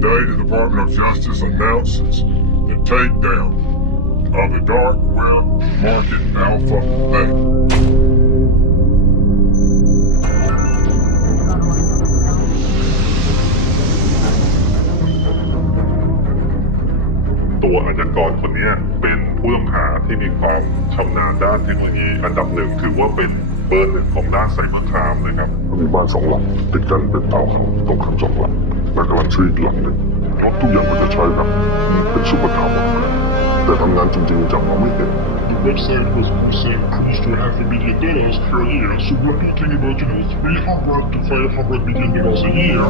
Today, the Department of Justice announces the takedown of the dark web market Alpha Bay.ตัวอาชญากรคนนี้เป็นผู้ต้องหาที่มีความชำนาญด้านเทคโนโลยีอันดับหนึ่งถือว่าเป็นเบอร์หนึ่งของด้านไซเบอร์ครามนะครับมีบ้านสองหลังติดกันเป็นทาวน์เฮาส์ตรงข้ามสองหลังและกำลังซื้ออีกหลังหนึ่งรถทุกอย่างมันจะใช้แบบเป็นซุปเปอร์คาร์หมดเลยแต่ทำงานจริงๆจังเราไม่เห็น The website was also close to $500,000,000 per year, so we're talking about, $300 to $500 million a year.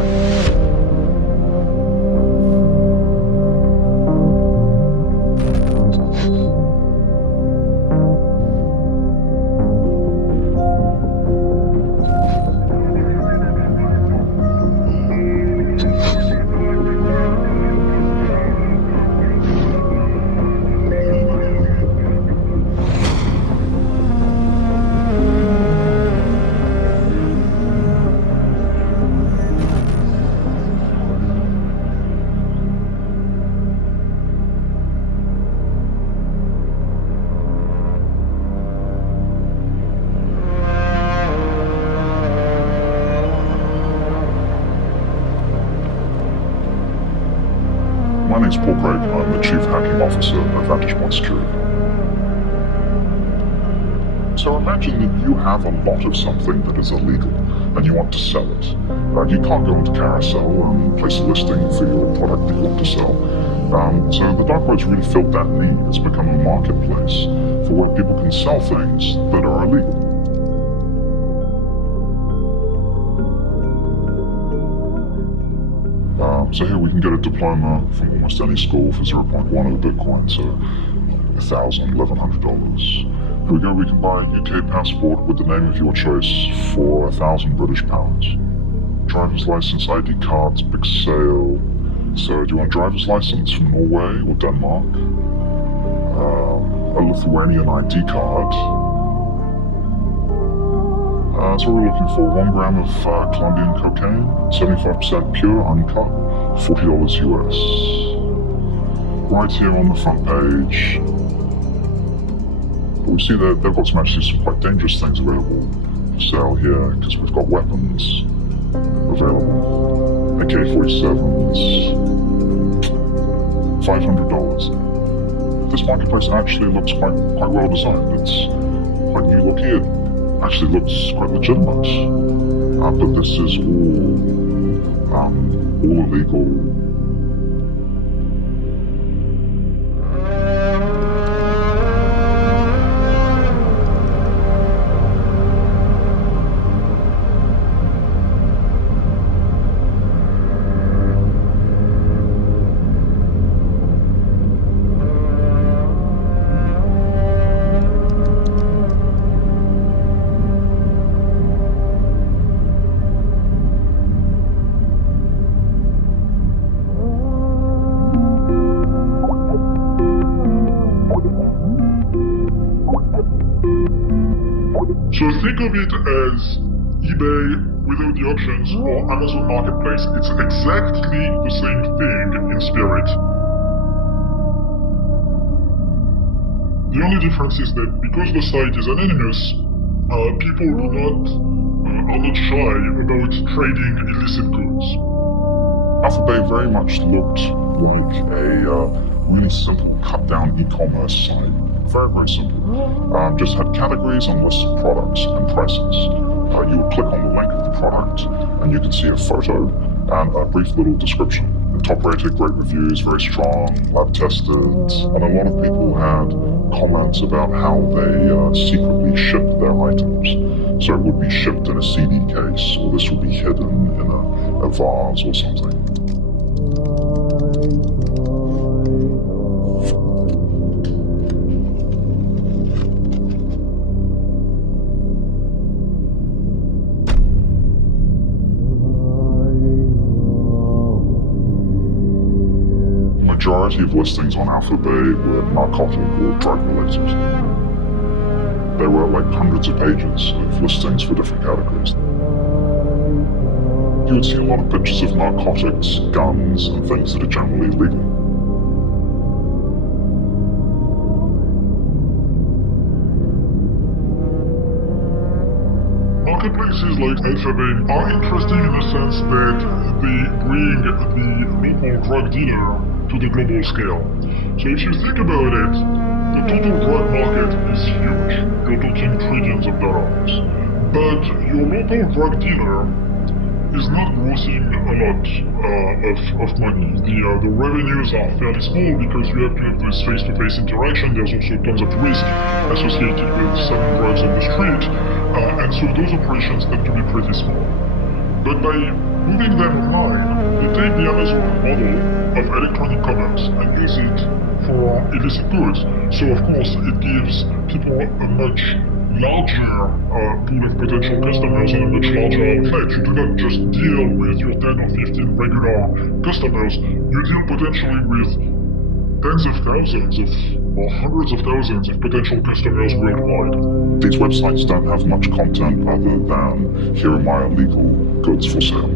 My name's Paul Craig. I'm the Chief Hacking Officer at Vantage Point Security. So imagine that you have a lot of something that is illegal and you want to sell it. You can't go into Carousel and place a listing for your product that you want to sell. So the dark web's really filled that need. It's become a marketplace for where people can sell things that are illegal. So here we can get a diploma from almost any school for 0.1 of Bitcoin, so $1,000, $1,100. Here we go, we can buy a UK passport with the name of your choice for £1,000 British. Driver's license, ID cards, big sale. So do you want a driver's license from Norway or Denmark? A Lithuanian ID card. So we're looking for 1 gram of Colombian cocaine, 75% pure, uncut, $40 US. Right here on the front page, we see that they've got some quite dangerous things available for sale here, because we've got weapons available. AK-47s, $500. This marketplace actually looks quite well designed. It's quite new looking. It actually looks quite legitimate. But this is all illegal. So think of it as eBay without the options or Amazon Marketplace. It's exactly the same thing in spirit. The only difference is that because the site is anonymous, people are not shy about trading illicit goods. Alpha Bay very much looked like a really simple cut-down e-commerce site. Very simple. Just had categories and lists of products and prices. You would click on the link of the product and you can see a photo and a brief little description. Top rated, great reviews, very strong, lab tested, and a lot of people had comments about how they secretly shipped their items. So it would be shipped in a CD case, or this would be hidden in a vase or something. Majority of listings on Alpha Bay were narcotic or drug related. There were like hundreds of pages of listings for different categories. you would see a lot of pictures of narcotics, guns, and things that are generally illegal. Marketplaces like Alphabet are interesting in the sense that they bring the local drug dealer to the global scale. So if you think about it, the total drug market is huge. You're talking trillions of dollars. But your local drug dealer is not grossing a lot of money. The revenues are fairly small because you have to have this face-to-face interaction. There's also tons of risk associated with selling drugs on the street, and so those operations tend to be pretty small. But by moving them online, they take the Amazon model of electronic commerce and use it for illicit goods. So of course it gives people a much larger pool of potential customers and a much larger outlet. You do not just deal with your 10 or 15 regular customers, you deal potentially with tens of thousands or hundreds of thousands of potential customers worldwide. These websites don't have much content other than here are my illegal goods for sale.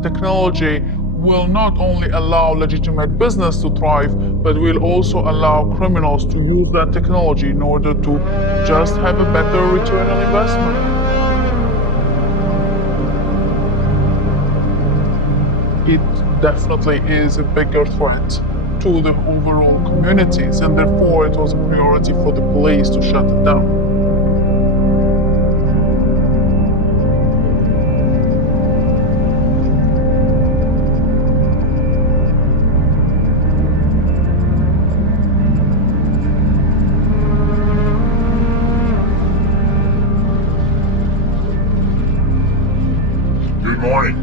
Technology will not only allow legitimate business to thrive, but will also allow criminals to use that technology in order to just have a better return on investment. It definitely is a bigger threat to the overall communities, and therefore it was a priority for the police to shut it down. Good morning.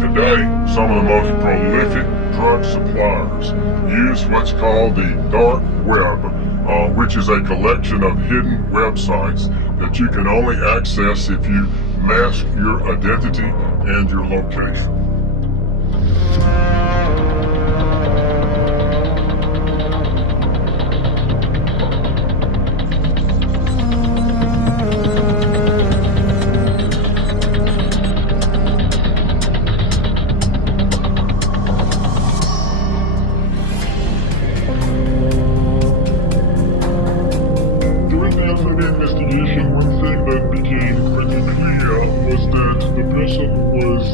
Today, some of the most prolific drug suppliers use what's called the dark web, which is a collection of hidden websites that you can only access if you mask your identity and your location. Investigation, one thing that became pretty clear was that the person who was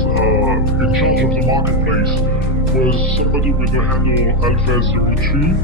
in charge of the marketplace was somebody with the handle Alpha02.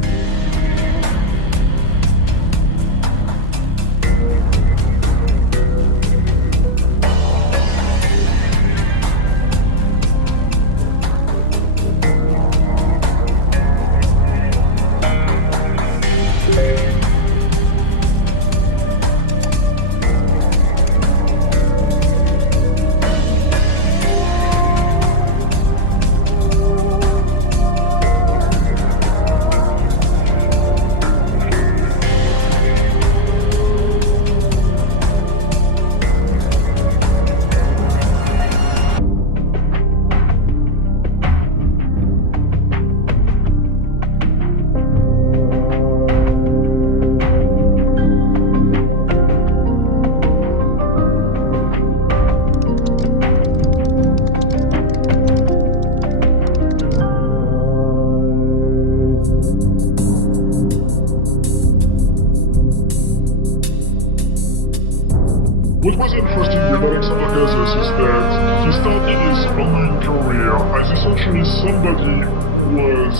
What was interesting with Alexander Gazes is that he started his online career as essentially somebody who was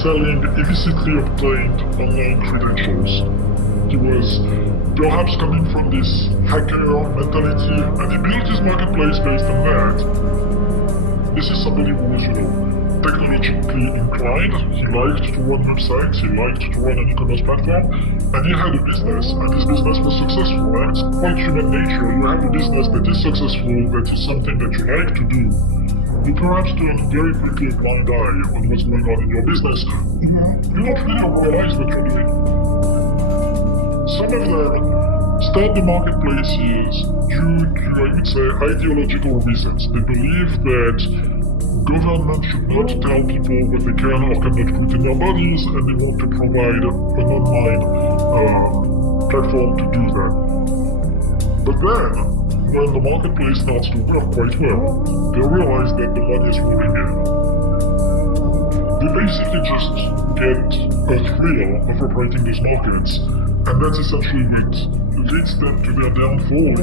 selling illicitly obtained online credentials. He was perhaps coming from this hacker mentality, and he built his marketplace based on that. This is somebody who was, technologically inclined. He liked to run websites, he liked to run an e-commerce platform, and he had a business, and his business was successful. And it's quite human nature. You have a business that is successful, that is something that you like to do. you perhaps turn very quickly a blind eye on what's going on in your business. You don't really realize what you're doing. Some of them start the marketplaces due to, I would say, ideological reasons. They believe that government should not tell people what they can or cannot put in their bodies, and they want to provide an online platform to do that. But then, when the marketplace starts to work quite well, they realize that the money is moving in. They basically just get a thrill of operating those markets, and that's essentially what leads them to their downfall.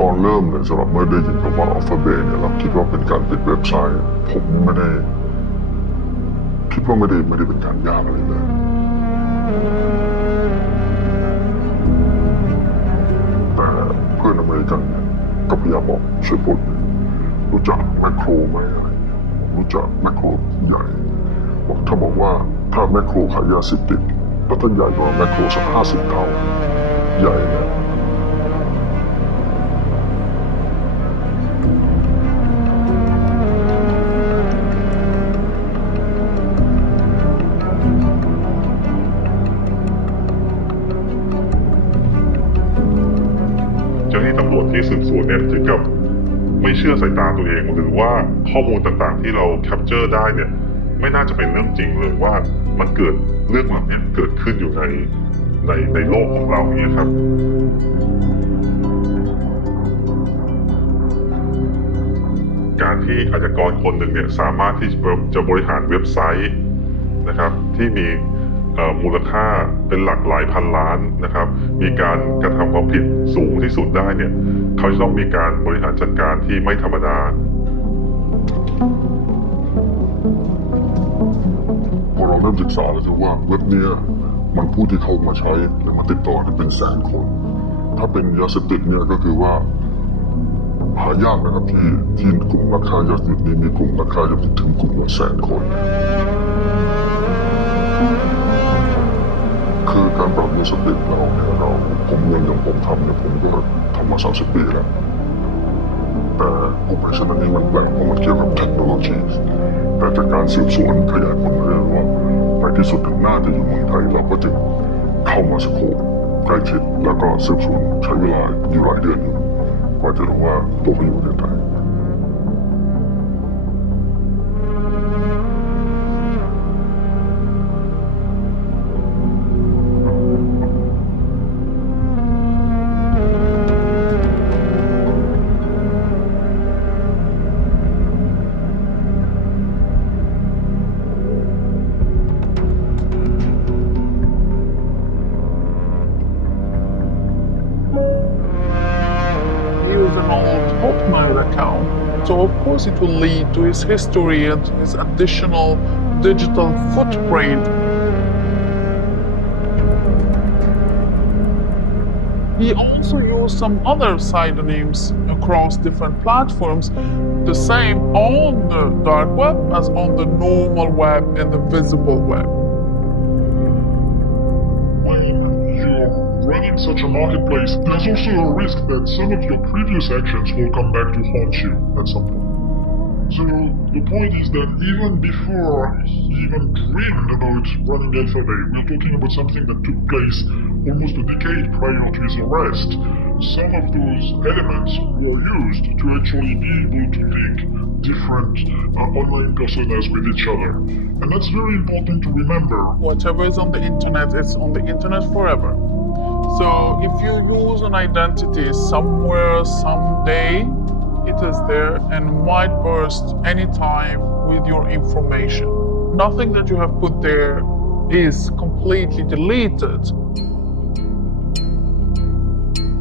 ตอนเริ่มเนี่ยสำหรับเมื่อได้ยินคำว่า Alphabet เนี่ยเราคิดว่าเป็นการปิดเว็บไซต์ผมไม่ได้คิดว่าไม่ได้เป็นการยากอะไรเลยแต่เพื่อนอเมริกันเนี่ยก็พยายามบอกช่วยพูดรู้จักแมคโครไหมอะไรเงี้ยรู้จักแมคโครใหญ่บอกถ้าบอกว่าถ้าแมคโครขายยาเสพติดแล้วถ้าใหญ่กว่าแมคโครสัก50 เท่าใหญ่เนี่ยตำรวจที่สืบสวนเนี่ยถึงกับไม่เชื่อสายตาตัวเองหรือว่าข้อมูลต่างๆที่เราแคปเจอร์ได้เนี่ยไม่น่าจะเป็นเรื่องจริงเลยว่ามันเกิดเรื่องแบบนี้เกิดขึ้นอยู่ในโลกของเราเนี่ยครับการที่อาชญากรคนหนึ่งเนี่ยสามารถที่จะบริหารเว็บไซต์นะครับที่มีมูลค่าเป็นหลักหลายพันล้านนะครับมีการกระทำความผิดสูงที่สุดได้เนี่ยเขาจะต้องมีการบริหารจัดการที่ไม่ธรรมดาพอเราเริ่มศึกษาแล้วจะว่าเว็บเนี้ยมันผู้ที่เข้ามาใช้หรือมาติดต่อเนี่ยเป็น100,000 คนถ้าเป็นยาเสพติดเนี่ยก็คือว่าหายากนะครับที่กลุ่มนักค้ายาเสพติดนี้มีกลุ่มนักค้ายาเสพติดถึงกลุ่มละ100,000 คนคือการปรับยาเสพติดเราเนี่ยผมเรียนอย่างผมทำเนี่ยผมก็ทำมา30 ปีแล้วแต่โอเปอเรชั่นอันนี้มันแปลกเพราะมันเกี่ยวกับเทคโนโลยีแต่จากการสืบสวนขยายผลเรื่อยๆว่าในที่สุดถึงน่าจะอยู่เมืองไทยเราก็จึงเข้ามาสโคปใกล้ชิดแล้วก็สืบสวนใช้เวลาอยู่หลายเดือนอยู่กว่าจะรู้ว่าตัวเขาอยู่ประเทศไทย Hotmail account, so of course it will lead to his history and his additional digital footprint. He also used some other pseudonyms across different platforms, the same on the dark web as on the normal web and the visible web. Running such a marketplace, there's also a risk that some of your previous actions will come back to haunt you at some point. So the point is that even before he even dreamed about running Alphabet, we're talking about something that took place almost a decade prior to his arrest. Some of those elements were used to actually be able to link different online personas with each other. And that's very important to remember. Whatever is on the internet is on the internet forever. So if you use an identity somewhere, someday, it is there and might burst anytime with your information. Nothing that you have put there is completely deleted.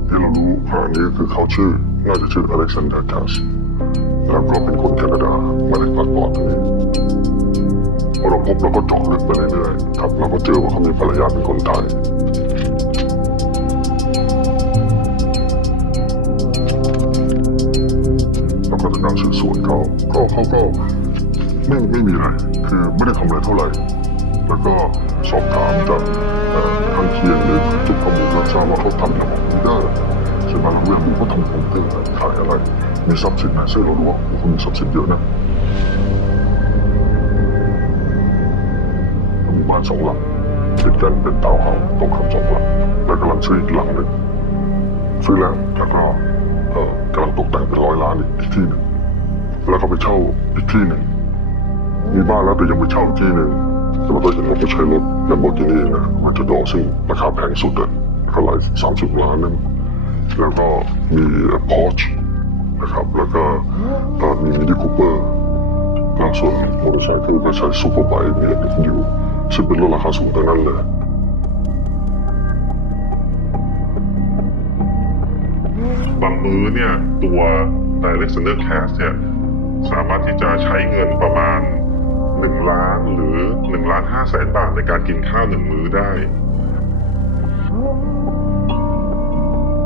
ที่เรารู้ผ่านนี้คือเขาชื่อน่าจะชื่ออเล็กซานเดอร์คัสแล้วก็เป็นคนแคนาดาไม่ได้พักผ่อนตรงนี้พอเราพบเราก็เจาะลึกไปเรื่อยๆครับเราก็เจอว่าเขามีภรรยาเป็นคนไทยแล้วก็จากการสืบสวนเขาก็ไม่มีอะไรคือไม่ได้ทำอะไรเท่าไหร่แล้วก็สอบถามจากทางเคียงหรือจุดข้อมูลแล้วทราบว่าเขาทำอย่างนี้ได้ใช่ไหมเราเรียนรู้เขาทำของเต็มขายอะไรมีทรัพย์สินไหนซึ่งเรารู้ว่าเขามีทรัพย์สินเยอะนะมีบ้าน2 หลังติดกันเป็นทาวน์เฮาส์ตรงข้าม2 หลังแล้วกำลังซื้ออีกหลังหนึ่งซื้อแล้วแล้วก็กำลังตกแต่งเป็น100 ล้านอีกที่หนึ่งแล้วก็ไปเช่าอีกที่หนึ่งมีบ้านแล้วแต่ยังไปเช่าอีกที่หนึ่งแต่เราก็เห็นว่าเขาใช้รถแลมโบกินีนะมันจะดองซึ่งราคาแพงสุดอะเท่าไหร่30 ล้านนึงแล้วก็มีพอร์ชนะครับแล้วก็มีมินิคูเปอร์แล้วส่วนมอเตอร์ไซค์ก็ใช้ซูเปอร์ไบค์มีอะไรอยู่ซึ่งเป็นรถราคาสูงทั้งนั้นเลยบางมื้อเนี่ยตัวอเล็กซานเดอร์แคสเนี่ยสามารถที่จะใช้เงินประมาณ1 ล้านหรือ1.5 ล้านบาทในการกินข้าว1 มื้อได้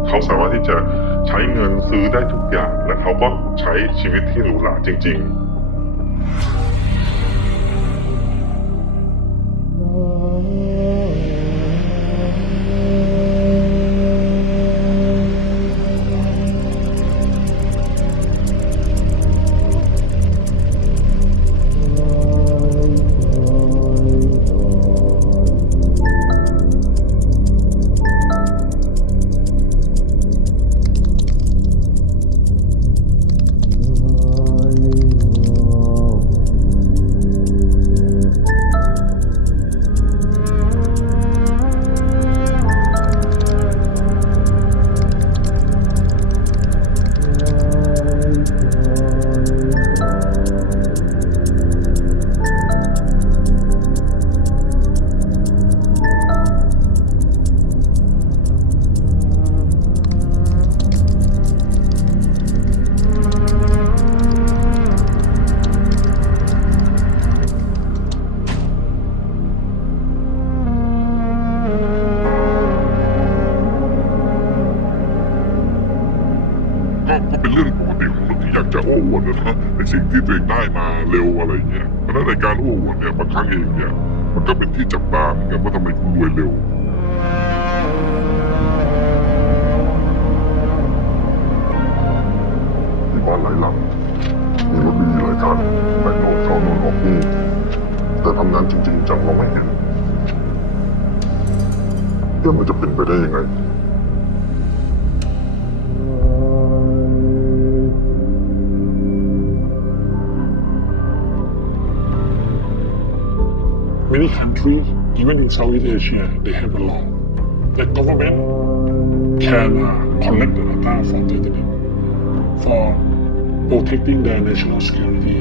เขาสามารถที่จะใช้เงินซื้อได้ทุกอย่างและเขาก็ใช้ชีวิตที่หรูหราจริงๆก็เป็นเรื่องปกติของคนที่อยากจะโอ้อวดนะในสิ่งที่ตัวเองได้มาเร็วอะไรเงี้ยเพราะฉะนั้นในการโอ้อวดเนี่ยบางครั้งเองเนี่ยมันก็เป็นที่จับตาเหมือนกันว่าทำไมคุณรวยเร็วมีบ้านหลายหลังมีรถดีหลายคันไปโน่นเข้าโน่นออกนี่แต่ทำงานจริงๆจังเราไม่เห็นมันจะเป็นไปได้ยังไงMany countries, even in Southeast Asia, they have a law. The government can collect the data from the internet for protecting their national security.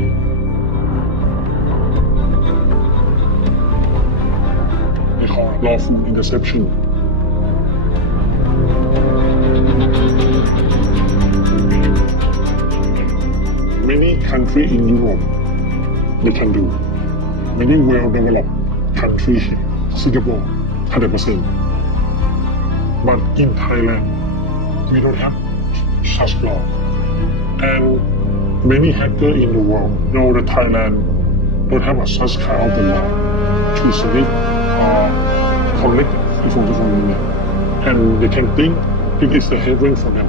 They call it lawful interception. Many countries in Europe, they can do. Many well-developed countries, Singapore, 100%. But in Thailand, we don't have such law. And many hackers in the world know that Thailand don't have such kind of the law to submit or collect information from the net. And they can think it is the heaven for them.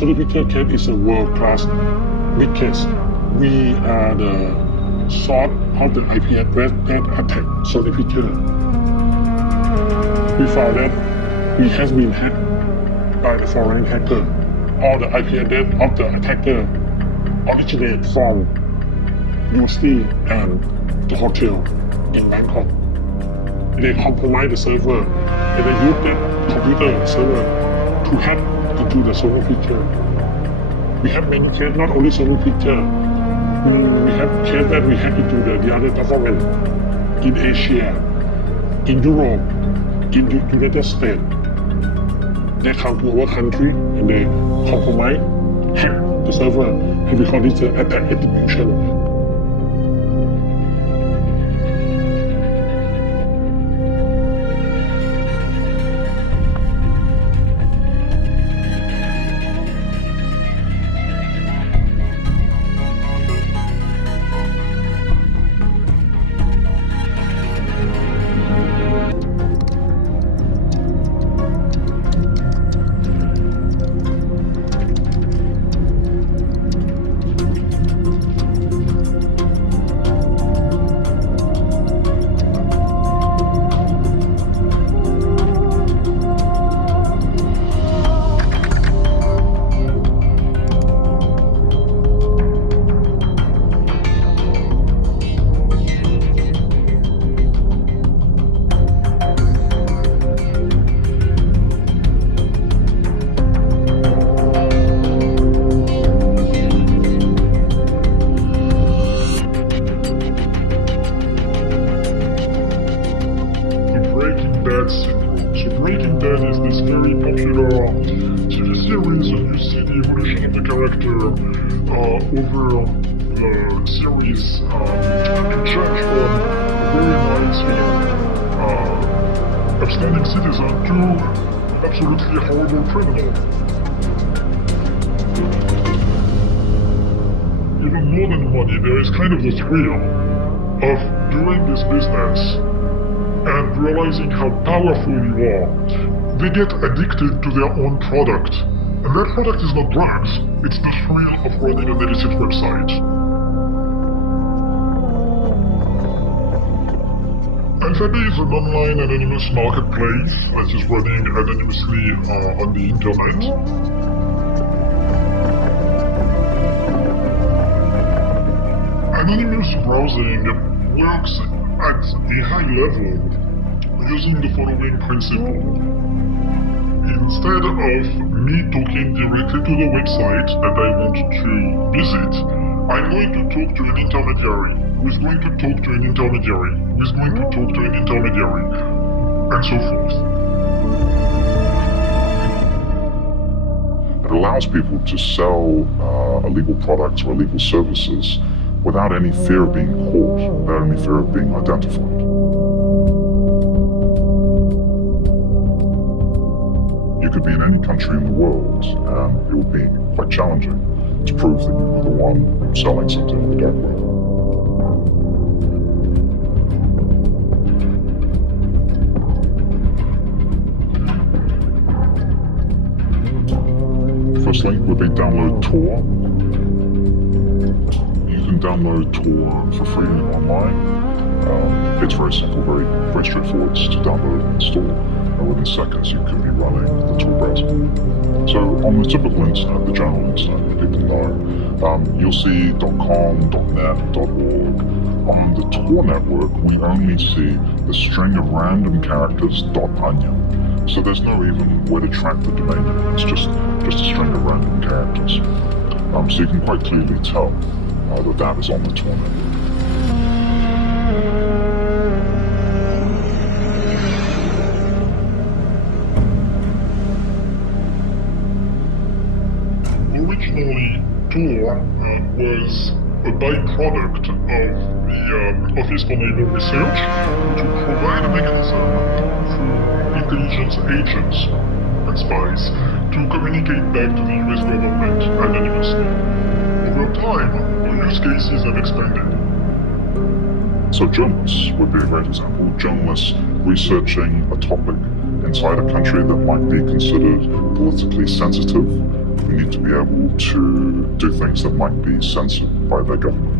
Certificate case is a world-class big case. We are the source of the IP address that attacked Sony Pictures. We found that he has been hacked by a foreign hacker. All the IP address of the attacker originate from UC and the hotel in Bangkok. They compromise the server and they use that computer server to hack into the Sony Picture. We have many cases, not only Sony Picture. We have cases that we hack into the other government in Asia, in Europe, in the United States. They come to our country and they compromise, hack the server, and we call this attack execution. Breaking Bad is this very popular TV series, and you see the evolution of the character over the series to change from a very nice, upstanding citizen to absolutely horrible criminal. Even more than money, there is kind of the thrill of doing this business and realizing how powerful you are. They get addicted to their own product. And that product is not drugs, it's the thrill of running an illicit website. Alphabet is an online anonymous marketplace that is running anonymously on the internet. Anonymous browsing works at a high level using the following principle. Instead of me talking directly to the website that I want to visit, I'm going to talk to an intermediary, who's going to talk to an intermediary, who's going to talk to an intermediary, and so forth. It allows people to sell illegal products or illegal services without any fear of being caught, without any fear of being identified. You could be in any country in the world, and it would be quite challenging to prove that you're the one selling something on the dark web. First link would be download Tor. You can download Tor for free online. It's very simple, very straightforward to download and install. And within seconds, you can be running the Tor browser. So on the typical internet, the general internet that people know, you'll see .com, .net, .org. On the Tor network, we only see the string of random characters .onion. So there's no even way to track the domain name. It's just a string of random characters. So you can quite clearly tell that is on the Tor network. Originally, Tor was a byproduct of the Office for Naval Research to provide a mechanism for intelligence agents and spies to communicate back to the US government anonymously. Over time, the use cases have expanded. So journalists would be a great example. Journalists researching a topic inside a country that might be considered politically sensitive. We need to be able to do things that might be censored by their government.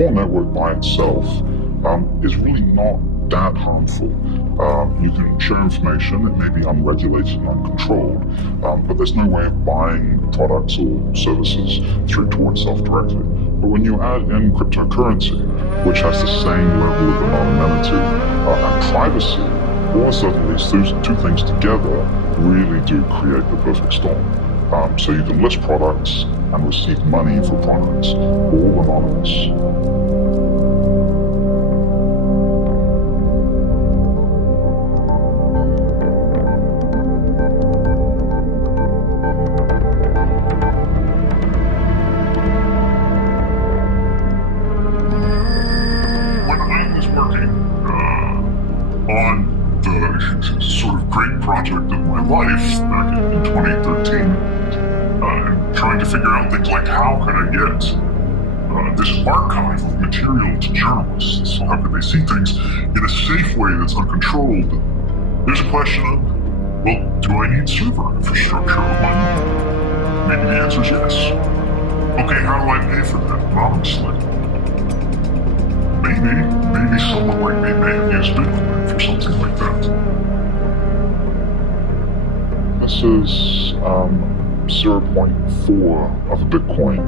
Tor network by itself is really not that harmful. You can share information, it may be unregulated and uncontrolled, but there's no way of buying products or services through Tor itself directly. But when you add in cryptocurrency, which has the same level of anonymity and privacy, all of a sudden these two things together really do create the perfect storm. So you can list products and receive money for products, all anonymous. When I was working on the sort of great project of my life back in 2013, trying to figure out things like how could I get this archive of material to journalists, so how could they see things in a safe way that's uncontrolled. There's a question of, well, do I need server infrastructure or money? Maybe the answer is yes. Okay, how do I pay for that anonymously? Maybe someone like me may have used Bitcoin for something like that. This is 0.4 of a Bitcoin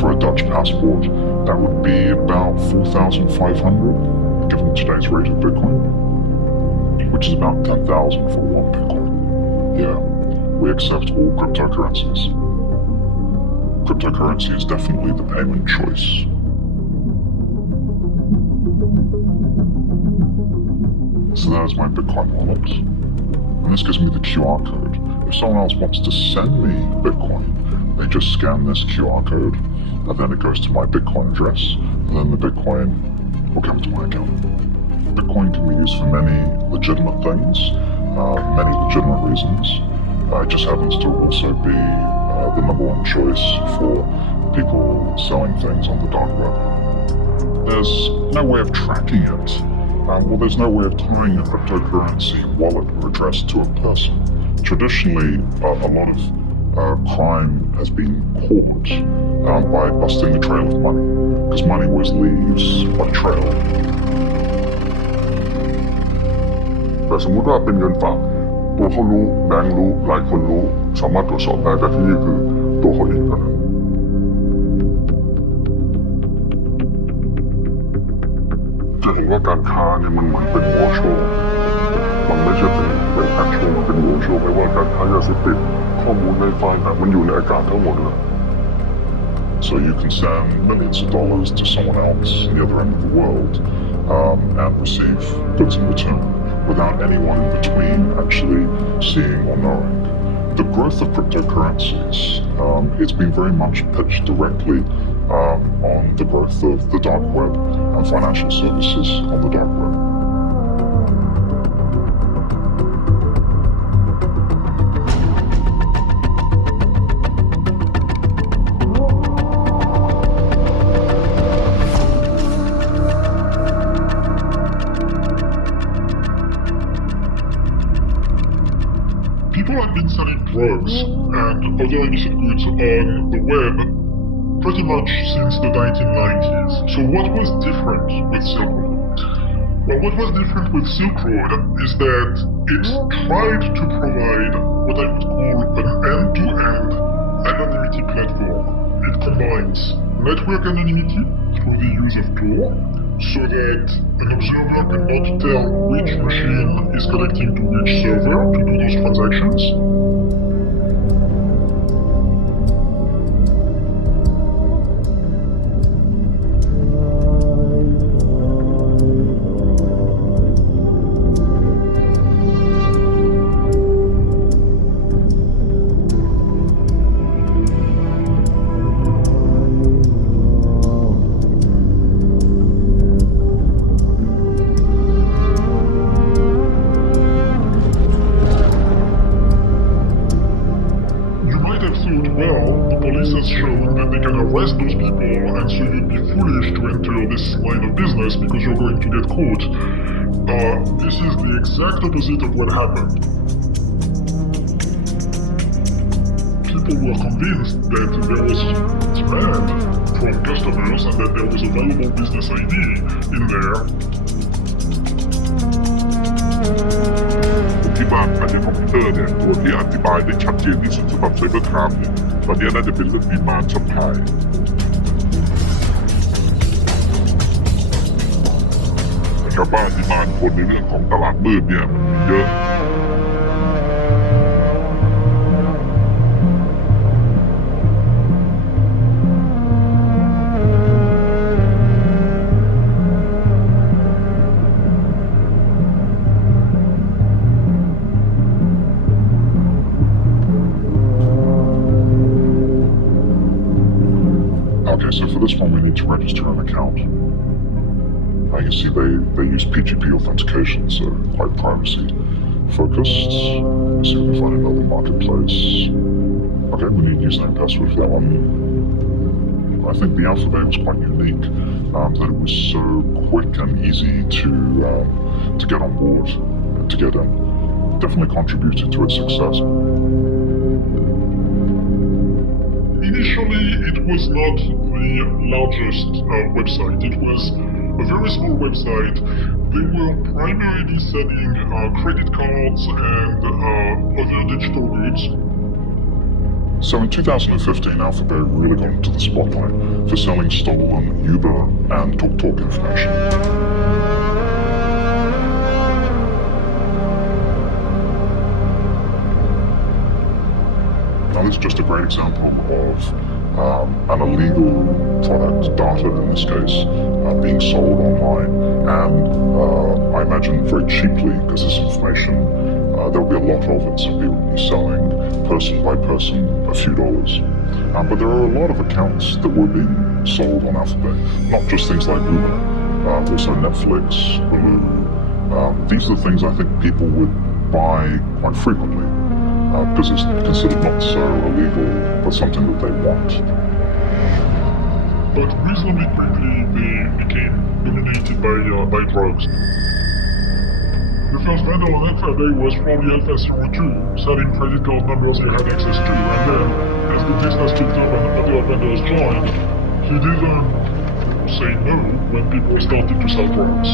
for a Dutch passport. That would be about 4,500 given today's rate of Bitcoin, which is about 10,000 for one Bitcoin. Yeah, we accept all cryptocurrencies. Cryptocurrency is definitely the payment choice. So that is my Bitcoin wallet. And this gives me the QR code. If someone else wants to send me Bitcoin, they just scan this QR code, and then it goes to my Bitcoin address, and then the Bitcoin will come to my account. Bitcoin can be used for many legitimate things, many legitimate reasons. It just happens to also be the number one choice for people selling things on the dark web. There's no way of tracking it. Well, there's no way of tying a cryptocurrency wallet or address to a person. Traditionally, a lot of crime has been caught by busting the trail of money, because money always leaves a trail. แต่สมมุติว่าเป็นเงินฝากตัวเขารู้แบงค์รู้หลายคนรู้สามารถตรวจสอบได้แต่ที่นี่คือตัวเขาเองเท่านั้นจะเห็นว่าการค้าเนี่ยมันเหมือนเป็นวอร์โชว์มันไม่ใช่เป็นแอคชั่นมันเป็นวอร์โชว์ไม่ว่าการค้ายาเสพติดข้อมูลในไฟล์ไหนมันอยู่ในอากาศทั้งหมดเลย So you can send millions of dollars to someone else at the other end of the world and receive goods in return without anyone in between actually seeing or knowing. The growth of cryptocurrencies, it's been very much pitched directly on the growth of the dark web and financial services on the dark web. People have been selling drugs and other illicit goods on the web pretty much since the 1990s. So what was different with Silk Road? Well, what was different with Silk Road is that it tried to provide what I would call an end-to-end anonymity platform. It combines network anonymity through the use of Tor, so that an observer cannot tell which machine is connecting to which server to do those transactions. Well, the police has shown that they can arrest those people, and so you'd be foolish to enter this line of business because you're going to get caught. This is the exact opposite of what happened. People were convinced that there was demand from customers and that there was a valuable business idea in there. ผมคิดว่าอาจจะคอมพิวเตอร์เนี่ยตัวที่อธิบายได้ชัดเจนที่สุดสำหรับไซเบอร์ครามเนี่ยตอนนี้น่าจะเป็นเรื่องดีมานด์ซัพพลายนะครับว่าดีมานด์คนในเรื่องของตลาดมืดเนี่ยมันมีเยอะ Okay, so for this one we need to register an account. You see they use PGP authentication, so quite privacy focused. Let's see if we can find another marketplace. Okay, we need username and password for that one. I think the alphabet was quite unique, that it was so quick and easy to get on board and to get in. Definitely contributed to its success. Initially, it was not the largest website. It was a very small website. They were primarily selling credit cards and other digital goods. So in 2015, Alphabet really got into the spotlight for selling stolen Uber and TalkTalk information. Now this is just a great example of an illegal product, data in this case, being sold online, and I imagine very cheaply, because this information, there'll be a lot of it, so people will be selling person by person a few dollars. But there are a lot of accounts that were being sold on Alphabet, not just things like Uber, also Netflix, Hulu. These are the things I think people would buy quite frequently, because it's considered not so illegal, but something that they want. But reasonably quickly, they became dominated by drugs. The first vendor on Alphabet was probably Alpha02, selling credit card numbers you had access to, and then, as the business picked up and other vendors joined, he didn't say no when people started to sell drugs.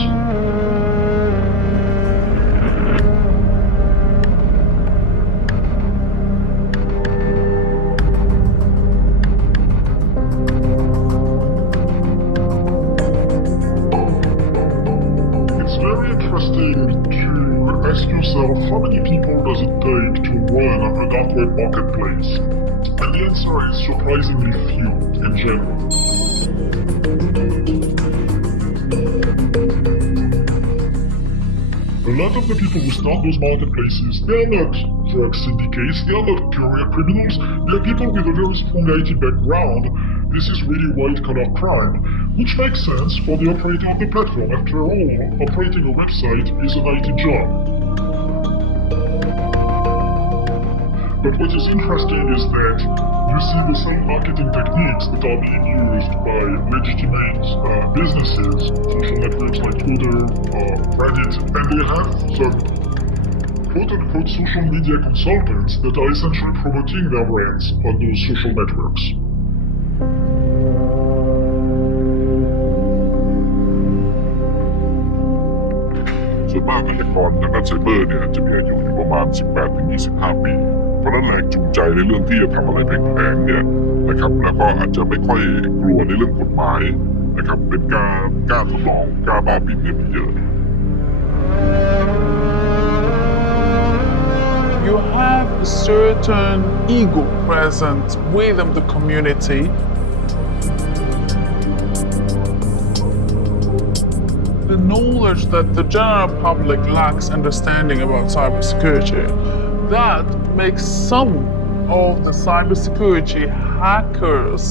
Ask yourself, how many people does it take to run a dark web marketplace? And the answer is surprisingly few in general. A lot of the people who start those marketplaces, they are not drug syndicates, they are not career criminals, they are people with a very strong IT background. This is really white-collar crime, which makes sense for the operator of the platform. After all, operating a website is an IT job. But what is interesting is that you see the same marketing techniques that are being used by legitimate businesses, social networks like Twitter, Reddit, and they have some quote-unquote social media consultants that are essentially promoting their brands on those social networks.ส่วนมากอาชญากรทางด้านไซเบอร์เนี่ยจะมีอายุอยู่ประมาณ 18-25 ปี เพราะนั้นแรงจูงใจในเรื่องที่จะทำอะไรแพงๆเนี่ยนะครับแล้วก็อาจจะไม่ค่อยกลัวในเรื่องกฎหมายนะครับเป็นกล้าทดลองกล้าบ้าบินเนี่ยมีเยอะ You have a certain ego present within the community. The knowledge that the general public lacks understanding about cybersecurity, that makes some of the cybersecurity hackers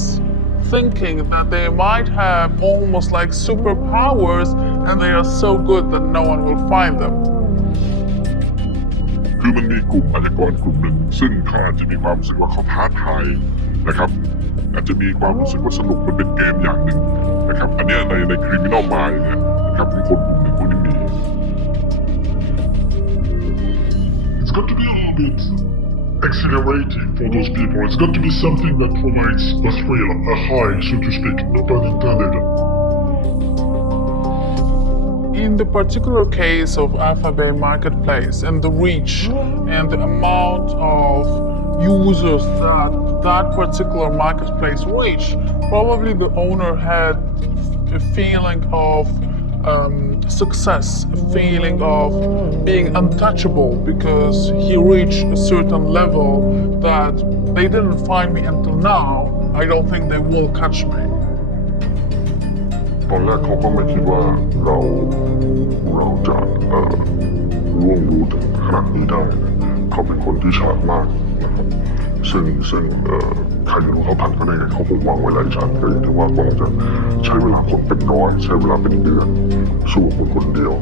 thinking that they might have almost like superpowers and they are so good that no one will find them. คือมันมีกลุ่มอาชญากรกลุ่มหนึ่งซึ่งเขาอาจจะมีความรู้สึกว่าเขาท้าทายนะครับอาจจะมีความรู้สึกว่าสนุกมันเป็นเกมอย่างหนึ่งนะครับอันนี้ใน criminal mind เนี่ยนะครับมีคนกลุ่มหนึ่งพวกนี้มี It's got to be a little bit exhilarating for those people. It's got to be something that provides a thrill, a high, so to speak, no pun intended. In the particular case of Alphabet Marketplace and the reach and the amount of users that particular marketplace reached, probably the owner had a feeling of success, a feeling of being untouchable because he reached a certain level that they didn't find me until now. I don't think they will catch me. ตอนแรกเขาก็ไม่คิดว่าเราจะร่วงรู้ถึงขนาดนี้ได้นะเขาเป็นคนที่ฉลาดมากนะครับซึ่งใครรู้เขาทันก็ได้ไงเขาคงวางไว้หลายชั้นก็อย่างที่ว่าคงจะใช้เวลาคนเป็นร้อยใช้เวลาเป็นเดือนสู้คนคนเดียว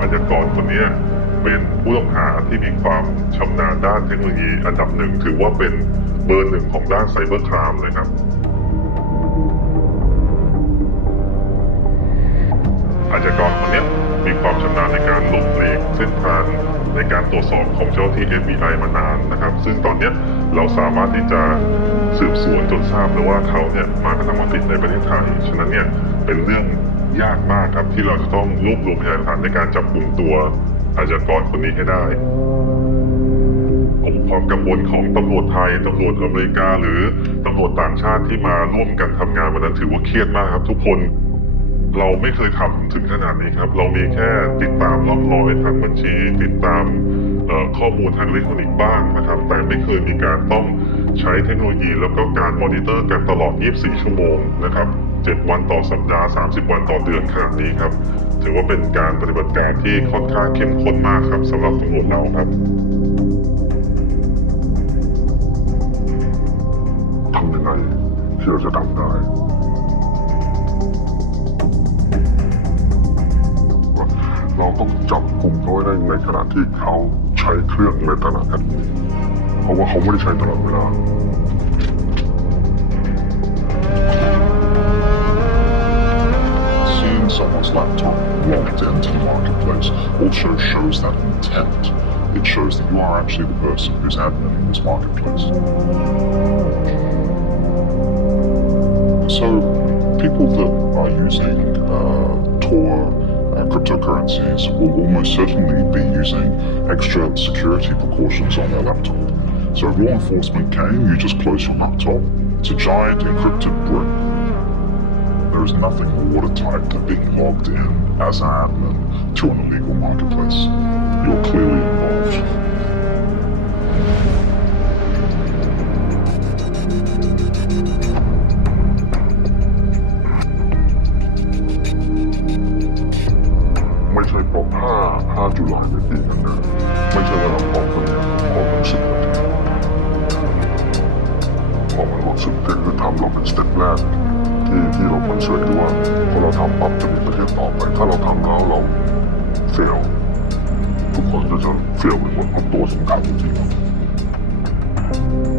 อาชญากรคนนี้เป็นผู้ต้องหาที่มีความชำนาญด้านเทคโนโลยีอันดับหนึ่งถือว่าเป็นเบอร์หนึ่งของด้านไซเบอร์ไครม์เลยครับอาชญากรคนนี้มีความชำนาญในการหลบหลีกเส้นทางในการตรวจสอบของเจ้าหน้าที่ FBI มานานนะครับซึ่งตอนนี้เราสามารถที่จะสืบสวนจนทราบแล้วว่าเขาเนี่ยมากระทำความผิดในประเทศไทยฉะนั้นเนี่ยเป็นเรื่องยากมากครับที่เราจะต้องรวบรวมพยานหลักฐานในการจับกลุ่มตัวอาชญากรคนนี้ให้ได้ความกังวลของตำรวจไทยตำรวจอเมริกาหรือตำรวจต่างชาติที่มาร่วมกันทำงานวันนั้นถือว่าเครียดมากครับทุกคนเราไม่เคยทำถึงขนาดนี้ครับเรามีแค่ติดตามร่องรอยทางบัญชีติดตามข้อมูลทางอิเล็กทรอนิกส์บ้างนะครับแต่ไม่เคยมีการต้องใช้เทคโนโลยีแล้วก็การมอนิเตอร์กันตลอด 24 ชั่วโมงนะครับ7 วันต่อสัปดาห์ 30 วันต่อเดือนขนาดนี้ครับถือว่าเป็นการปฏิบัติการที่ค่อนข้างเข้มข้นมากครับสำหรับตำรวจเราครับทำยังไงที่เราจะทำได้เราต้องจับกลุ่มเขาไว้ได้ในขณะที่เขาใช้เครื่องในตลาดแอดมินเพราะว่าเขาไม่ได้ใช้ตลอดเวลา Seeing someone's laptop logged into the marketplace also shows that intent. It shows that you are actually the person who's adminning this marketplace. So people that are using Tor cryptocurrencies will almost certainly be using extra security precautions on their laptop. So if law enforcement came, you just close your laptop. It's a giant encrypted brick. There is nothing more watertight than being logged in as an admin to an illegal marketplace. You're clearly involved.ไม่ใช่เพราะ5 จุฬาในปีนั้นนะไม่ใช่ว่าเราออกมันออกมัน10 นาทีออกมันหมด10 นาทีคือทำเราเป็นสเต็ปแรกที่เราควรเชื่อว่าพอเราทำปั๊บจะมีประเทศต่อไปถ้าเราทำแล้วเราเฟลทุกคนก็จะเฟลไปหมดทุกตัวสำคัญจริง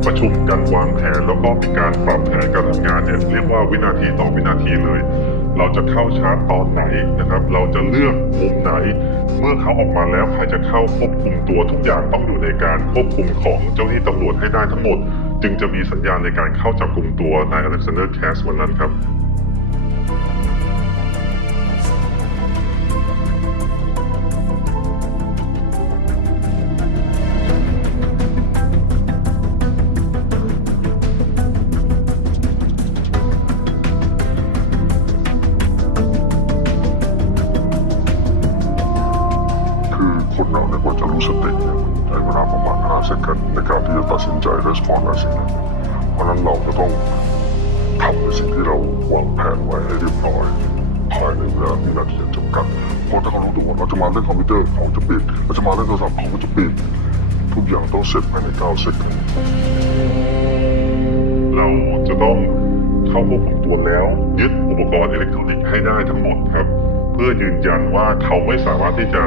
ประชุมกันวางแผนแล้วก็มีการปรับแผนการทำงานเนี่ยเรียกว่าวินาทีต่อวินาทีเลยเราจะเข้าชาร์จตอนไหนนะครับเราจะเลือกมุมไหนเมื่อเขาออกมาแล้วใครจะเข้าควบคุมตัวทุกอย่างต้องอยู่ในการควบคุมของเจ้าหน้าที่ตำรวจให้ได้ทั้งหมดจึงจะมีสัญญาณในการเข้าจับกลุ่มตัวนายอเล็กซานเดอร์แคสวันนั้นครับคนเราเนี่ยกว่าจะรู้สติเนี่ยใช้เวลาประมาณ5 เซคันด์ในการที่จะตัดสินใจรีสปอนส์อะไรสิ่งนั้นเพราะนั้นเราก็ต้องทำในสิ่งที่เราวางแผนไว้ให้เรียบร้อย ภายในเวลาที่นาทีจำกัดเพราะถ้าเขารู้ว่าเราจะมาเล่นคอมพิวเตอร์เขาจะปิดเราจะมาเล่นโทรศัพท์เขาก็จะปิดทุกอย่างต้องเสร็จภายใน9 เซกัน เราจะต้องเข้าควบคุมตัวแล้วยึดอุปกรณ์อิเล็กทรอนิกส์ให้ได้ทั้งหมดครับเพื่อยืนยันว่าเขาไม่สามารถที่จะ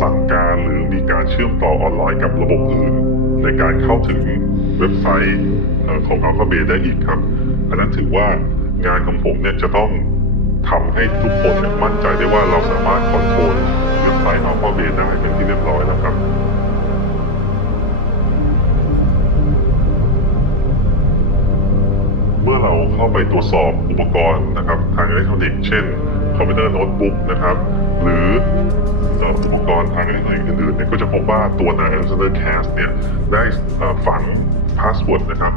สั่งการหรือมีการเชื่อมต่อออนไลน์กับระบบอื่นในการเข้าถึงเว็บไซต์ของAlphabetได้อีกครับอันนั้นถือว่างานของผมเนี่ยจะต้องทำให้ทุกคนเนี่ยมั่นใจได้ว่าเราสามารถคอนโทรลเว็บไซต์Alphabetได้เป็นที่เรียบร้อยแล้วครับเมื่อเราเข้าไปตรวจสอบอุปกรณ์นะครับทางอิเล็กทรอนิกส์เช่นคอมพิวเตอร์โน้ตบุ๊กนะครับหรืออุปกรณ์ทางอิเล็กทรอนิกส์อื่นๆเนี่ยก็จะพบว่าตัวนาย Alexander Cass เนี่ยได้ฝังพาสเวิร์ดนะครับ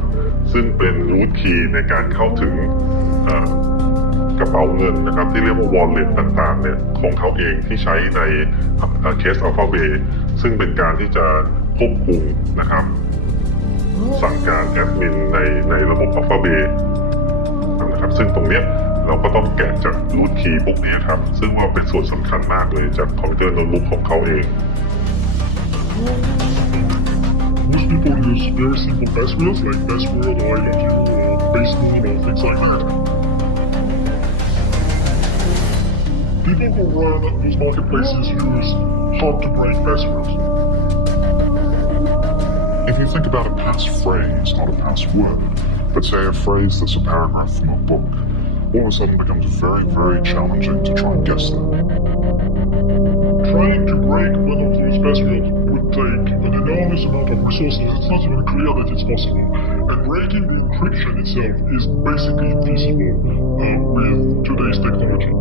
ซึ่งเป็นรูทคีย์ในการเข้าถึงกระเป๋าเงินนะครับที่เรียกว่า wallet ต่างๆเนี่ยของเขาเองที่ใช้ในCase Alphabet ซึ่งเป็นการที่จะควบคุมนะครับสั่งการแอดมินในระบบ Alphabet นะครับซึ่งตรงเนี้ยเราก็ต้องแกะจากรูทคีย์พวกนี้ครับซึ่งว่าเป็นส่วนสำคัญมากเลยจากคอมพิวเตอร์โน้ตบุ๊กของเขาเอง Most people use very simple passwords like password or I love you or base name or things like that. People who run those marketplaces use hard-to-break passwords. If you think about a passphrase, not a password, but say a phrase that's a paragraph from a book, all of a sudden becomes very, very challenging to try and guess that. Trying to break one of those passwords would take an enormous amount of resources. It's not even clear that it's possible. And breaking the encryption itself is basically feasible with today's technology.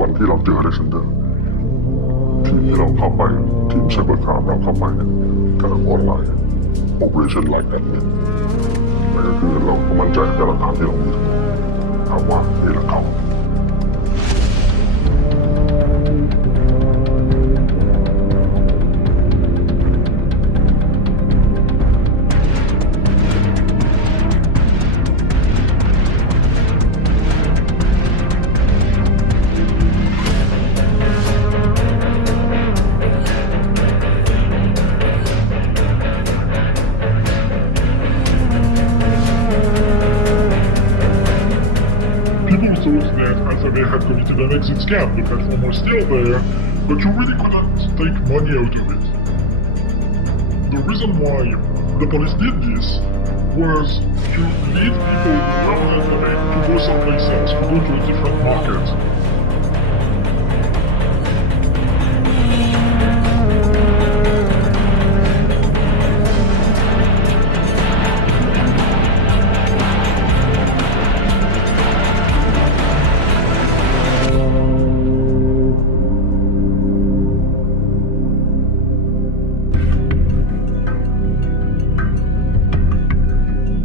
วันที่เราเจอ Alexander ทีมที่เราเข้าไปทีมไซเบอร์ครามเราเข้าไปเนี่ยการออนไลน์ Operation Like Admin นั่นก็คือเราก็มั่นใจในหลักฐานที่เรามีถามว่านี่แหละเขา People thought that Alphabet had committed an exit scam. The platform was still there, but you really couldn't take money out of it. The reason why the police did this was to lead people who were on Alphabet to go someplace else, to go to a different market.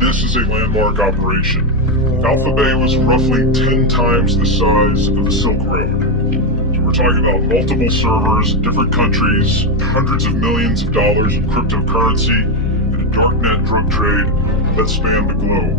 This is a landmark operation. Alphabet was roughly 10 times the size of the Silk Road. So we're talking about multiple servers, different countries, hundreds of millions of dollars in cryptocurrency, and a darknet drug trade that spanned the globe.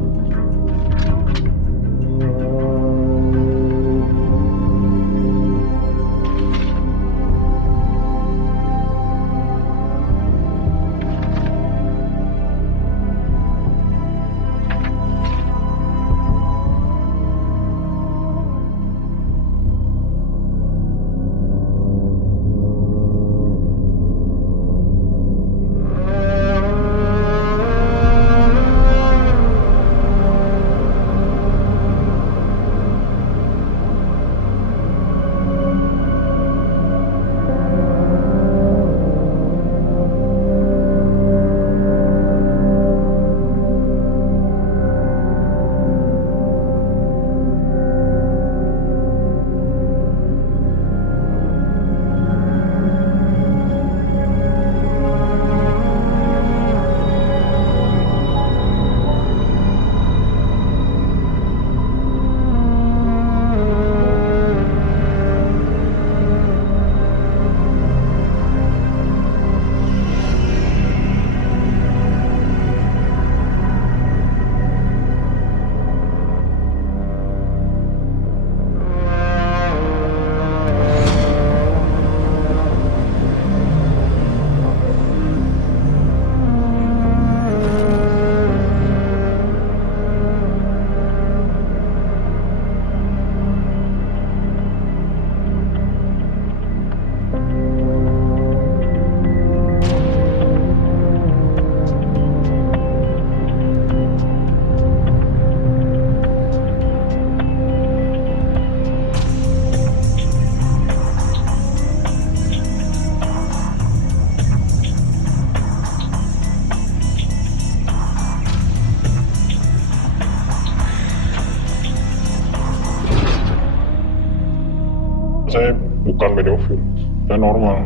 saya bukan pedofil, saya normal.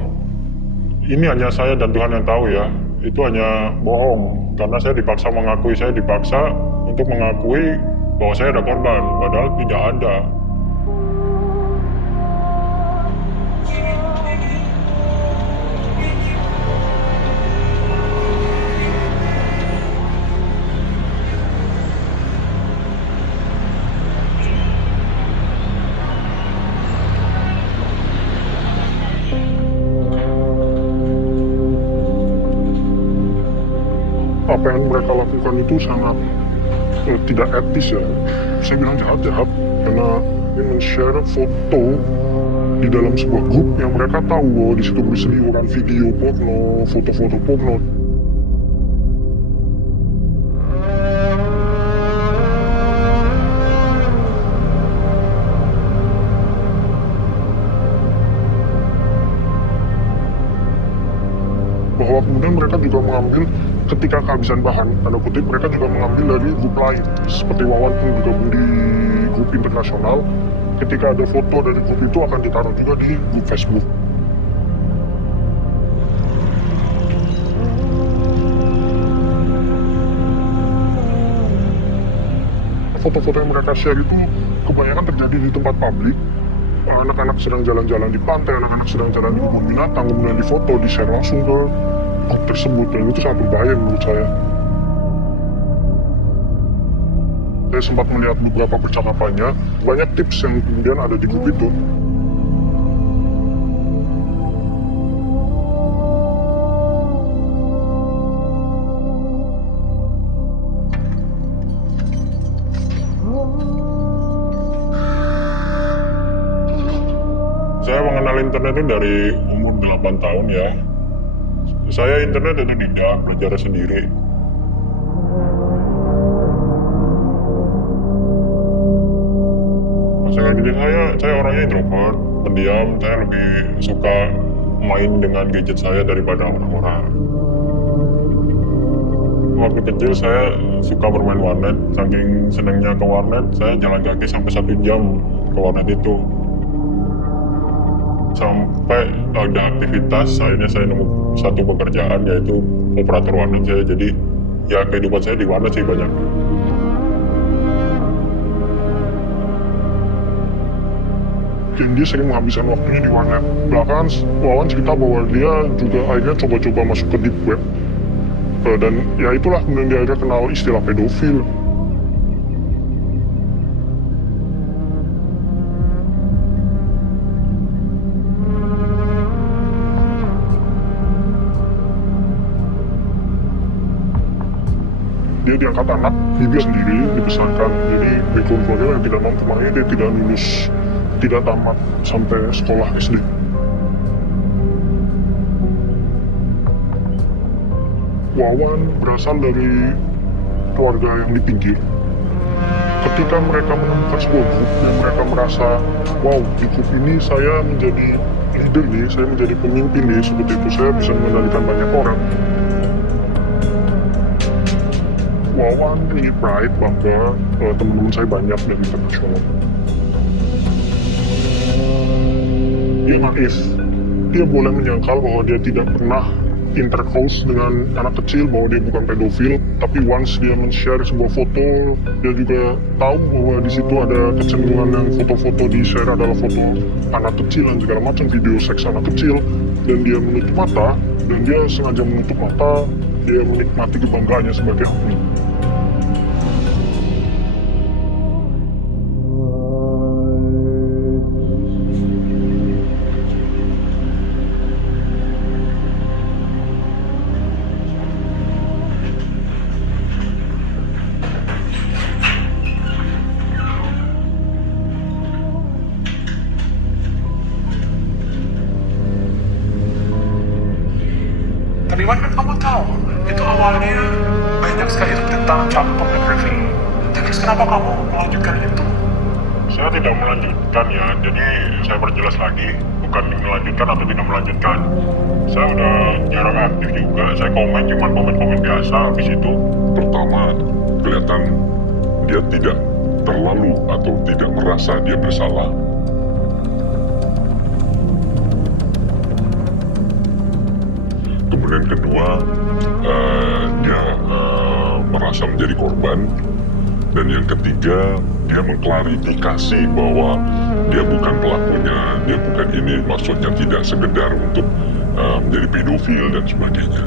Ini hanya saya dan Tuhan yang tahu ya, itu hanya bohong. Karena saya dipaksa untuk mengakui bahwa saya ada korban, padahal tidak ada. Apa yang mereka lakukan itu sangat tidak etis ya. Saya bilang jahat karena dia men-share foto di dalam sebuah grup yang mereka tahu bahwa di situ berseliweran video porno, foto-foto porno. Bahwa kemudian mereka juga mengambil ketika kehabisan bahan, tanda kutip, mereka juga mengambil dari grup lain. Seperti Wawan pun bergabung di grup internasional, ketika ada foto dari grup itu akan ditaruh juga di grup Facebook. Foto-foto yang mereka share itu kebanyakan terjadi di tempat publik. Anak-anak sedang jalan-jalan di pantai, anak-anak sedang jalan di kebun binatang, kemudian difoto, di-share langsung ke grup tersebut, dan itu sangat berbahaya menurut saya. Saya sempat melihat beberapa percakapannya, banyak tips yang kemudian ada di grup itu. Saya mengenal internet itu dari umur 8 tahun ya. Saya internet itu tidak, belajar sendiri. Masa kecil saya orangnya introvert, pendiam, saya lebih suka main dengan gadget saya daripada orang-orang. Waktu kecil saya suka bermain warnet, saking senangnya ke warnet, saya jalan kaki sampai 1 jam ke warnet itu. Sampai ada aktivitas, akhirnya saya nemu satu pekerjaan, yaitu operator warnet saya. Jadi ya kehidupan saya di warnet sih banyak. Dan dia sering menghabiskan waktunya di warnet. Bahkan Wawan cerita bahwa dia juga akhirnya coba-coba masuk ke deep web. Dan ya itulah kemudian dia akhirnya kenal istilah pedofil. Dia diangkat anak, dia sendiri dipesankan. Jadi keluarga yang tidak mampu, dia tidak lulus, tidak tamat sampai sekolah SD. Wawan berasal dari keluarga yang di pinggir. Ketika mereka menemukan sebuah grup yang mereka merasa, wow, di grup ini saya menjadi leader nih, saya menjadi pemimpin nih, seperti itu saya bisa mengendalikan banyak orang. Wawan ini pride bahwa teman-teman saya banyak dan internasional. Dia naif, dia boleh menyangkal bahwa dia tidak pernah intercourse dengan anak kecil, bahwa dia bukan pedofil, tapi once dia men-share sebuah foto, dia juga tahu bahwa di situ ada kecenderungan yang foto-foto di-share adalah foto anak kecil dan segala macam video seks anak kecil, dan dia menutup mata, dan dia sengaja menutup mata, dia menikmati kebanggaannya sebagai homie. Iwan kan kamu tahu, itu awalnya banyak sekali itu tentang child pornography. Terus kenapa kamu melanjutkan itu? Saya tidak melanjutkan ya, jadi saya perjelas lagi, bukan melanjutkan atau tidak melanjutkan. Saya udah jarang aktif juga, saya cuma komen-komen biasa. Habis itu, pertama, kelihatan dia tidak terlalu atau tidak merasa dia bersalah. kemudian kedua dia merasa menjadi korban, dan yang ketiga dia mengklarifikasi bahwa dia bukan pelakunya, dia bukan ini, maksudnya tidak sekedar untuk menjadi pedofil dan sebagainya.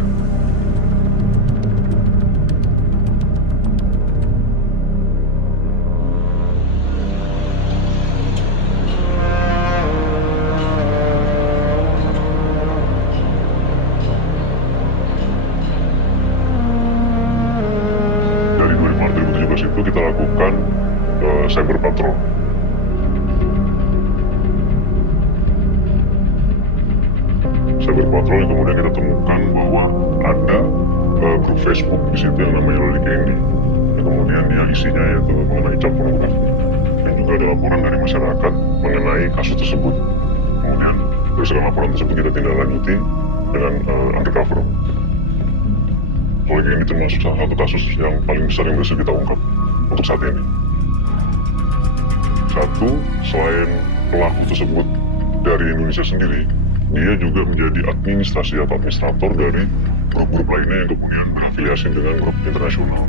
Dari 2 Maret 2017 itu kita lakukan cyber patrol. Cyber patrol yang kemudian kita temukan bahwa ada grup Facebook di situ yang namanya Loli Candy, yang kemudian dia isinya yaitu mengenai cap pornografi, dan juga ada laporan dari masyarakat mengenai kasus tersebut. Kemudian berdasarkan laporan tersebut kita tindak lanjuti dengan undercover. Loli Candy termasuk salah satu kasus yang paling besar yang berhasil kita ungkap untuk saat ini. Satu, selain pelaku tersebut dari Indonesia sendiri, dia juga menjadi administrasi atau administrator dari grup-grup lainnya yang kemudian berafiliasi dengan grup internasional.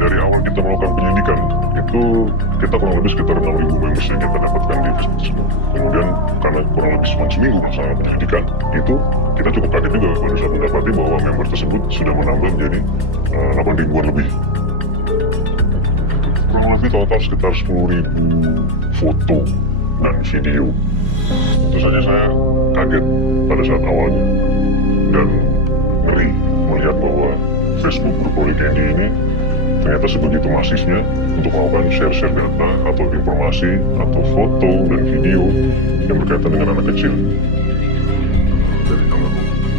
Dari awal kita melakukan penyelidikan, itu kita kurang lebih sekitar 6.000 members yang kita dapatkan di Facebook tersebut. Kemudian karena kurang lebih cuma seminggu masa penyelidikan, itu kita cukup kaget juga pada saat mendapati bahwa member tersebut sudah menambah menjadi 8.000-an lebih. Kurang lebih total sekitar 10.000 foto dan video. Tentu saja saya kaget pada saat awalnya dan ngeri melihat bahwa Facebook grup Loli Candy ini ternyata sebegitu masifnya untuk melakukan share-share data atau informasi atau foto dan video yang berkaitan dengan anak kecil. Jadi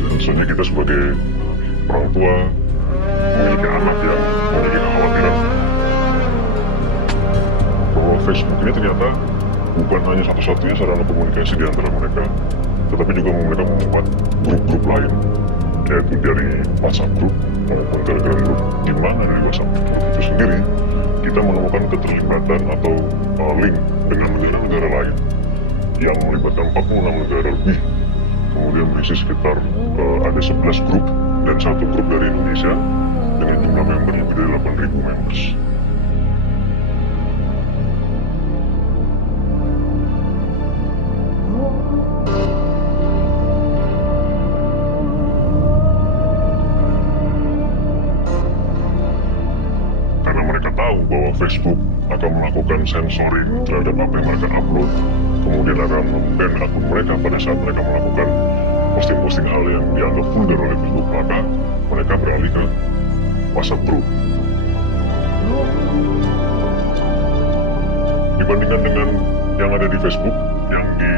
tentunya kita sebagai orang tua memiliki anak yang memiliki kekhawatiran bahwa Facebook ini ternyata bukan hanya satu-satunya sarana komunikasi di antara mereka, tetapi juga mereka membuat grup-grup lain, yaitu dari WhatsApp Group maupun Telegram Group, di mana dari WhatsApp Group itu sendiri kita menemukan keterlibatan atau link dengan negara-negara lain yang melibatkan 46 negara lebih, kemudian berisi sekitar ada 11 grup dan 1 grup dari Indonesia dengan jumlah member lebih dari 8.000 members. Bahwa Facebook akan melakukan sensoring terhadap apa yang mereka upload, kemudian akan memban akun mereka pada saat mereka melakukan posting-posting hal yang dianggap vulgar oleh Facebook, maka mereka beralih ke WhatsApp Group. Dibandingkan dengan yang ada di Facebook, yang di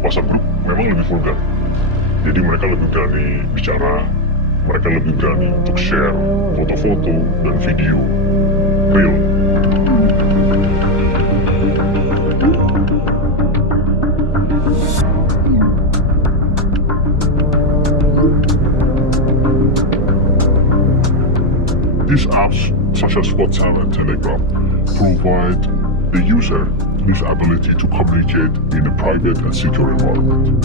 WhatsApp Group memang lebih vulgar. Jadi mereka lebih berani bicara, mereka lebih berani untuk share foto-foto dan video real. These apps, such as WhatsApp and Telegram, provide the user this ability to communicate in a private and secure environment.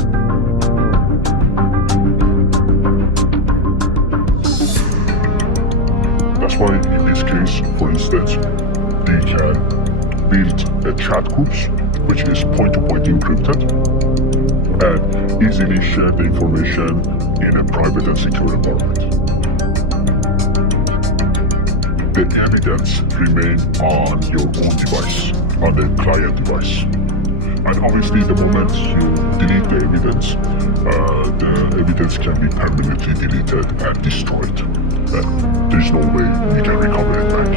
That's why in this case, for instance, they can build a chat groups which is point-to-point encrypted and easily share the information in a private and secure environment. The evidence remains on your own device, on the client device. And obviously the moment you delete the evidence can be permanently deleted and destroyed. There's no way you can recover it back.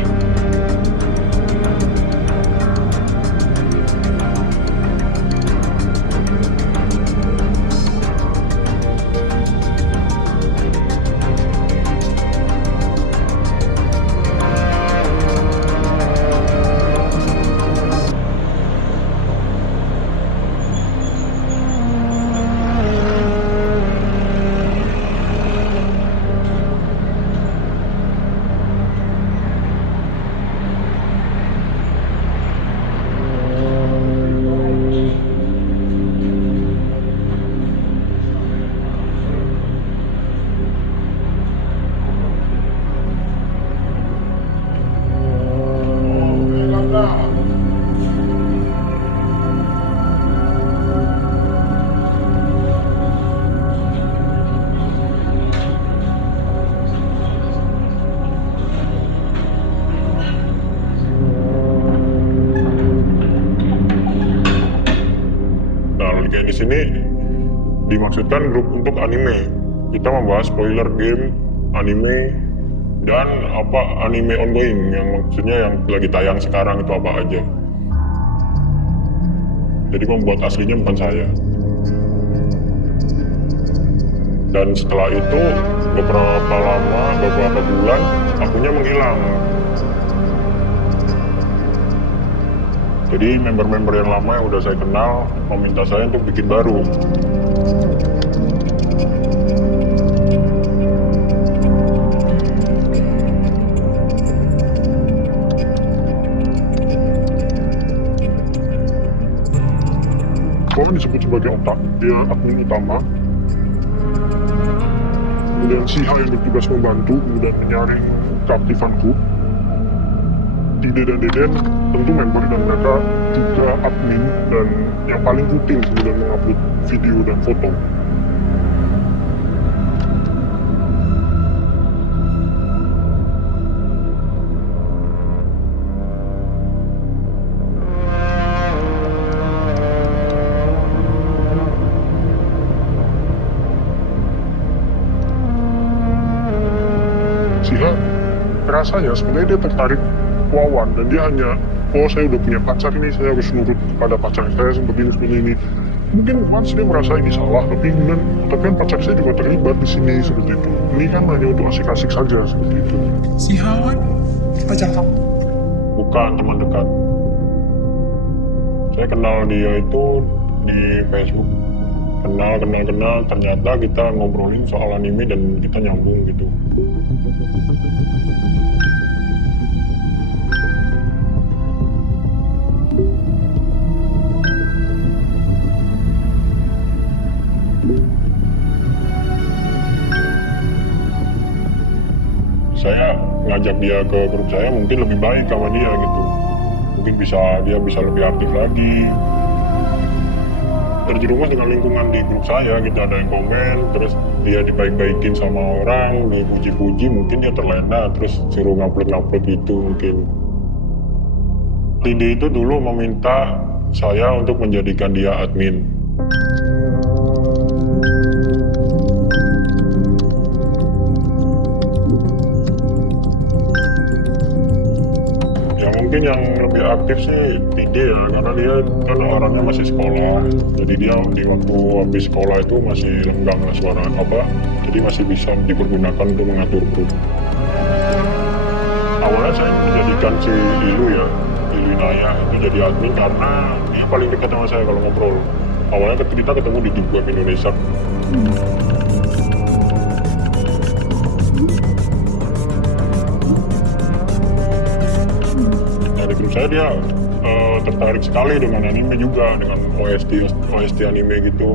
di sini dimaksudkan grup untuk anime. Kita membahas spoiler game, anime, dan apa anime ongoing yang maksudnya yang lagi tayang sekarang itu apa aja. Jadi membuat aslinya bukan saya. Dan setelah itu beberapa bulan akunnya menghilang. Jadi member-member yang lama yang udah saya kenal meminta saya untuk bikin baru. Koen disebut sebagai otak, dia admin utama. Kemudian Siha yang bertugas membantu, kemudian menyaring keaktifanku. Dide dan Deden tentu member dan mereka juga admin dan yang paling rutin kemudian mengupload video dan foto. Siha rasanya sebenarnya dia tertarik Wawan dan dia hanya, oh saya udah punya pacar ini, saya harus nurut kepada pacar saya seperti ini. Mungkin once dia merasa ini salah, tapi kan pacar saya juga terlibat di sini seperti itu. Ini kan hanya untuk asik-asik saja seperti itu. Si Hawan pacar kamu? Bukan teman dekat. Saya kenal dia itu di Facebook. Kenal, ternyata kita ngobrolin soal anime dan kita nyambung gitu. Saya ngajak dia ke grup saya mungkin lebih baik sama dia gitu. Mungkin dia bisa lebih aktif lagi. Terjerumus dengan lingkungan di grup saya gitu, ada yang komen, terus dia dibaik-baikin sama orang, dipuji-puji, mungkin dia terlena, terus suruh ngupload gitu mungkin. Tindi itu dulu meminta saya untuk menjadikan dia admin. Mungkin yang lebih aktif sih Tindi ya, karena dia kan orangnya masih sekolah, jadi dia di waktu habis sekolah itu masih lenggang lah suara apa, jadi masih bisa dipergunakan untuk mengatur grup. Awalnya saya menjadikan si Ilu Naya itu jadi admin karena dia paling dekat sama saya kalau ngobrol. Awalnya kita ketemu di Deep Web Indonesia. Saya dia tertarik sekali dengan anime juga, dengan OST anime gitu.